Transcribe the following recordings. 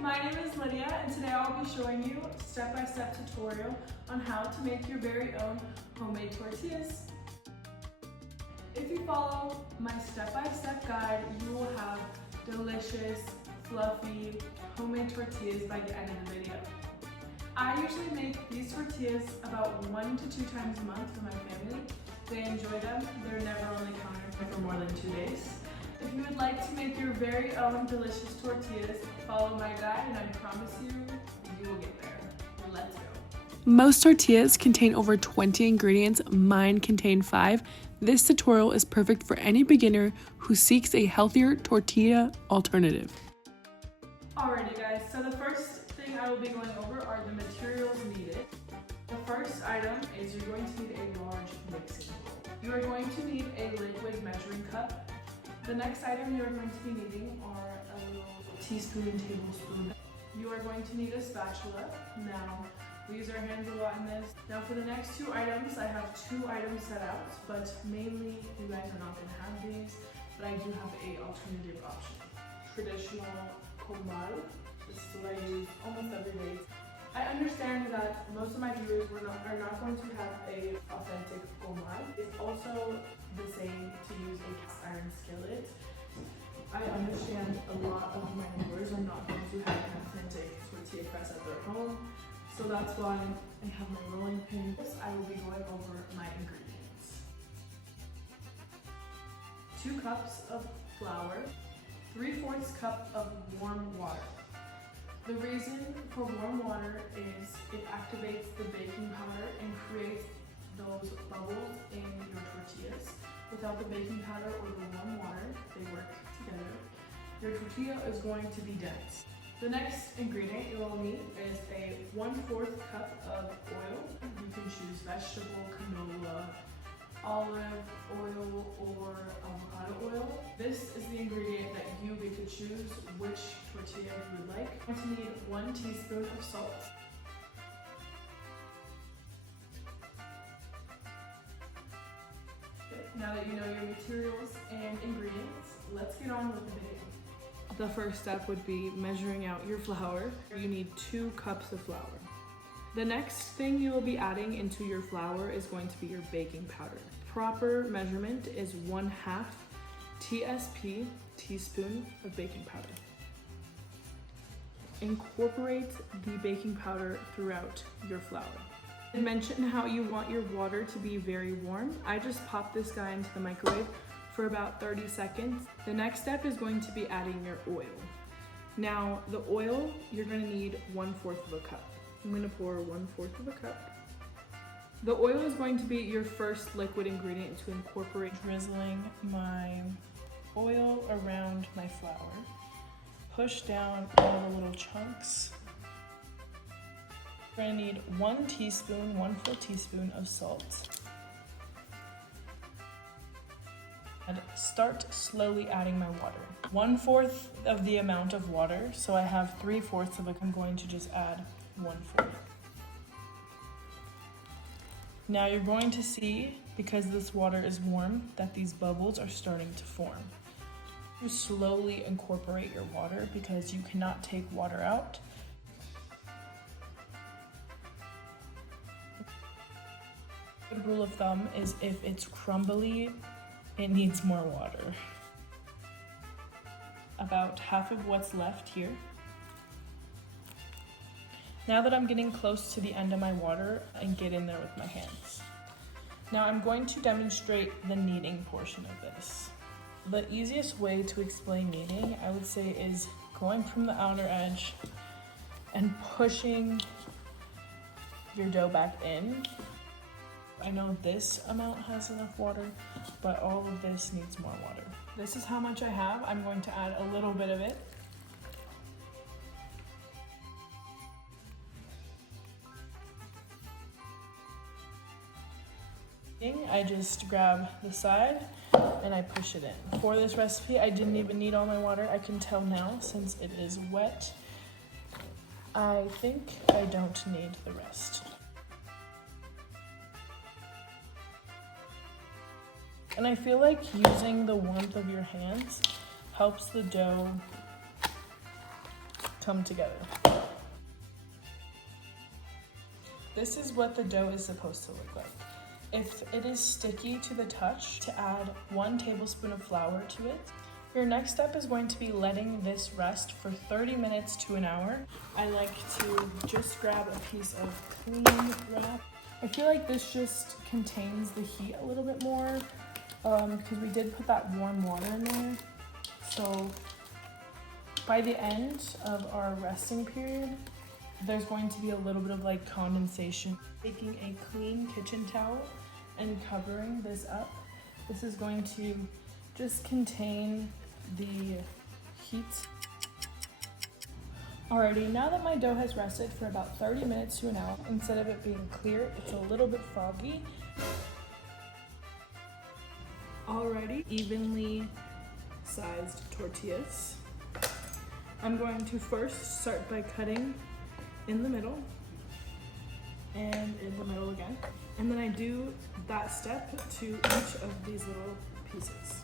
my name is Lydia and today I'll be showing you a step-by-step tutorial on how to make your very own homemade tortillas. If you follow my step-by-step guide, you will have delicious, fluffy, homemade tortillas by the end of the video. I usually make these tortillas about 1 to 2 times a month for my family. They enjoy them. They're never on the counter for more than 2 days. If you would like to make your very own delicious tortillas, follow my guide and I promise you, you will get there. Let's go. Most tortillas contain over 20 ingredients. Mine contain 5. This tutorial is perfect for any beginner who seeks a healthier tortilla alternative. Alrighty guys, so the first thing I will be going over are the materials needed. The first item is you're going to need a large mixing bowl. You are going to need a liquid measuring cup. The next item you are going to be needing are a little teaspoon and tablespoon. You are going to need a spatula. Now, we use our hands a lot in this. Now for the next 2 items, I have 2 items set out, but mainly you guys are not going to have these, but I do have an alternative option. Traditional comal. This is what I use almost every day. I understand that most of my viewers are not going to have a authentic comal. It's also the same to use a cast iron skillet. I understand a lot of my viewers are not going to have an authentic tortilla press at their home, so that's why I have my rolling pin. I will be going over my ingredients. 2 cups of flour, 3/4 cup of warm water. The reason for warm water is it activates the baking powder and creates those bubbles in your tortillas. Without the baking powder or the warm water, they work together. Your tortilla is going to be dense. The next ingredient you will need is a 1/4 cup of oil. You can choose vegetable, canola, olive oil, or avocado oil. This is the ingredient that you get to choose which tortilla you would like. You're going to need 1 teaspoon of salt. Now that you know your materials and ingredients, let's get on with the video. The first step would be measuring out your flour. You need 2 cups of flour. The next thing you will be adding into your flour is going to be your baking powder. Proper measurement is 1/2 TSP, teaspoon of baking powder. Incorporate the baking powder throughout your flour. I mentioned how you want your water to be very warm. I just popped this guy into the microwave for about 30 seconds. The next step is going to be adding your oil. Now, the oil, you're going to need 1/4 of a cup. I'm going to pour 1/4 of a cup. The oil is going to be your first liquid ingredient to incorporate. Drizzling my oil around my flour. Push down all the little chunks. We're going to need 1 teaspoon, 1/4 teaspoon of salt. And start slowly adding my water. 1/4 of the amount of water, so I have 3/4 of it. I'm going to just add 1/4. Now you're going to see, because this water is warm, that these bubbles are starting to form. You slowly incorporate your water because you cannot take water out. A good rule of thumb is if it's crumbly, it needs more water. About half of what's left here. Now that I'm getting close to the end of my water, I can get in there with my hands. Now I'm going to demonstrate the kneading portion of this. The easiest way to explain kneading, I would say, is going from the outer edge and pushing your dough back in. I know this amount has enough water, but all of this needs more water. This is how much I have. I'm going to add a little bit of it. I just grab the side and I push it in. For this recipe, I didn't even need all my water. I can tell now, since it is wet, I think I don't need the rest. And I feel like using the warmth of your hands helps the dough to come together. This is what the dough is supposed to look like. If it is sticky to the touch, to add 1 tablespoon of flour to it. Your next step is going to be letting this rest for 30 minutes to an hour. I like to just grab a piece of clean wrap. I feel like this just contains the heat a little bit more because we did put that warm water in there. So by the end of our resting period, there's going to be a little bit of like condensation. Taking a clean kitchen towel and covering this up. This is going to just contain the heat. Alrighty, now that my dough has rested for about 30 minutes to an hour, instead of it being clear, it's a little bit foggy. Alrighty, evenly sized tortillas. I'm going to first start by cutting in the middle and in the middle again. And then I do that step to each of these little pieces.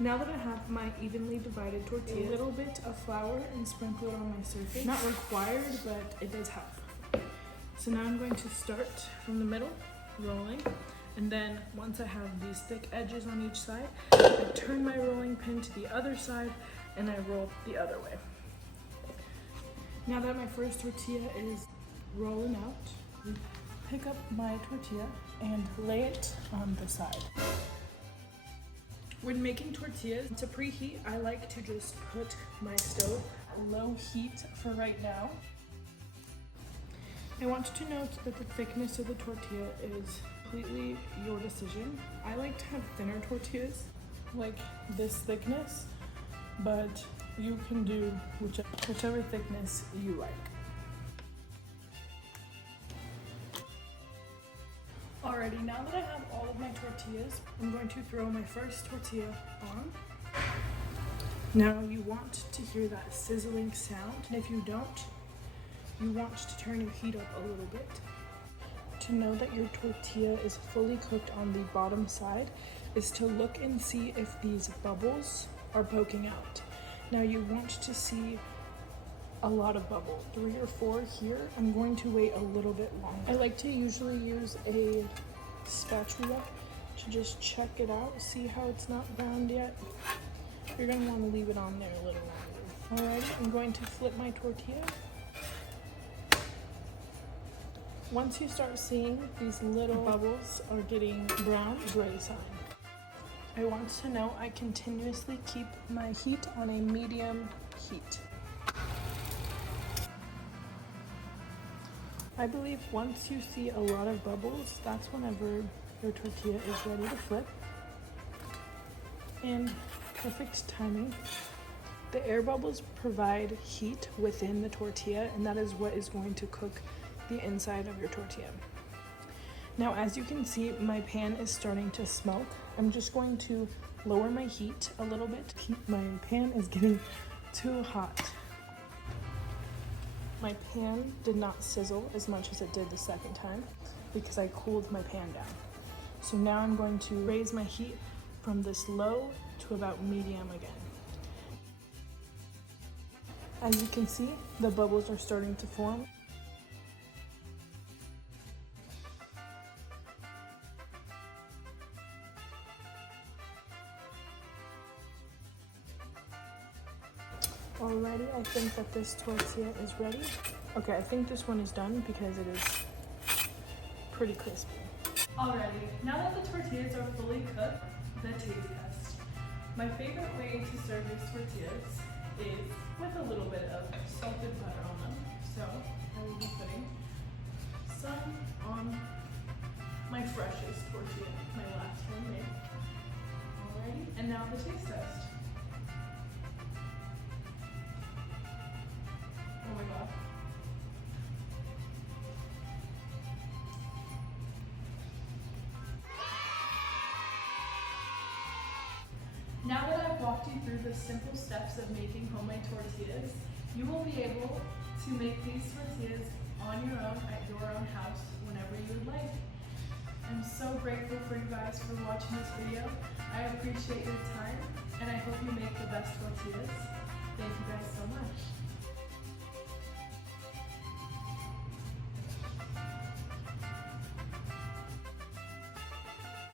Now that I have my evenly divided tortilla, a little bit of flour and sprinkle it on my surface. Not required, but it does help. So now I'm going to start from the middle, rolling. And then once I have these thick edges on each side, I turn my rolling pin to the other side and I roll the other way. Now that my first tortilla is rolling out, pick up my tortilla and lay it on the side. When making tortillas, to preheat, I like to just put my stove low heat for right now. I want to note that the thickness of the tortilla is completely your decision. I like to have thinner tortillas, like this thickness, but you can do whichever thickness you like. Alrighty, now that I have all of my tortillas, I'm going to throw my first tortilla on. Now you want to hear that sizzling sound, and if you don't, you want to turn your heat up a little bit. To know that your tortilla is fully cooked on the bottom side is to look and see if these bubbles are poking out. Now you want to see a lot of bubbles, 3 or 4 here. I'm going to wait a little bit longer. I like to usually use a spatula to just check it out, see how it's not browned yet. You're gonna want to leave it on there a little longer. Alright, I'm going to flip my tortilla. Once you start seeing these little bubbles are getting brown, great sign. I want to know I continuously keep my heat on a medium heat. I believe once you see a lot of bubbles, that's whenever your tortilla is ready to flip. And perfect timing. The air bubbles provide heat within the tortilla, and that is what is going to cook the inside of your tortilla. Now, as you can see, my pan is starting to smoke. I'm just going to lower my heat a little bit. My pan is getting too hot. My pan did not sizzle as much as it did the second time because I cooled my pan down. So now I'm going to raise my heat from this low to about medium again. As you can see, the bubbles are starting to form. Alrighty, I think that this tortilla is ready. Okay, I think this one is done because it is pretty crispy. Alrighty, now that the tortillas are fully cooked, the taste test. My favorite way to serve these tortillas is with a little bit of salted butter on them. So I will be putting some on my freshest tortilla, my last homemade. Alrighty, and now the taste test. Oh my god. Now that I've walked you through the simple steps of making homemade tortillas, you will be able to make these tortillas on your own at your own house whenever you would like. I'm so grateful for you guys for watching this video. I appreciate your time and I hope you make the best tortillas.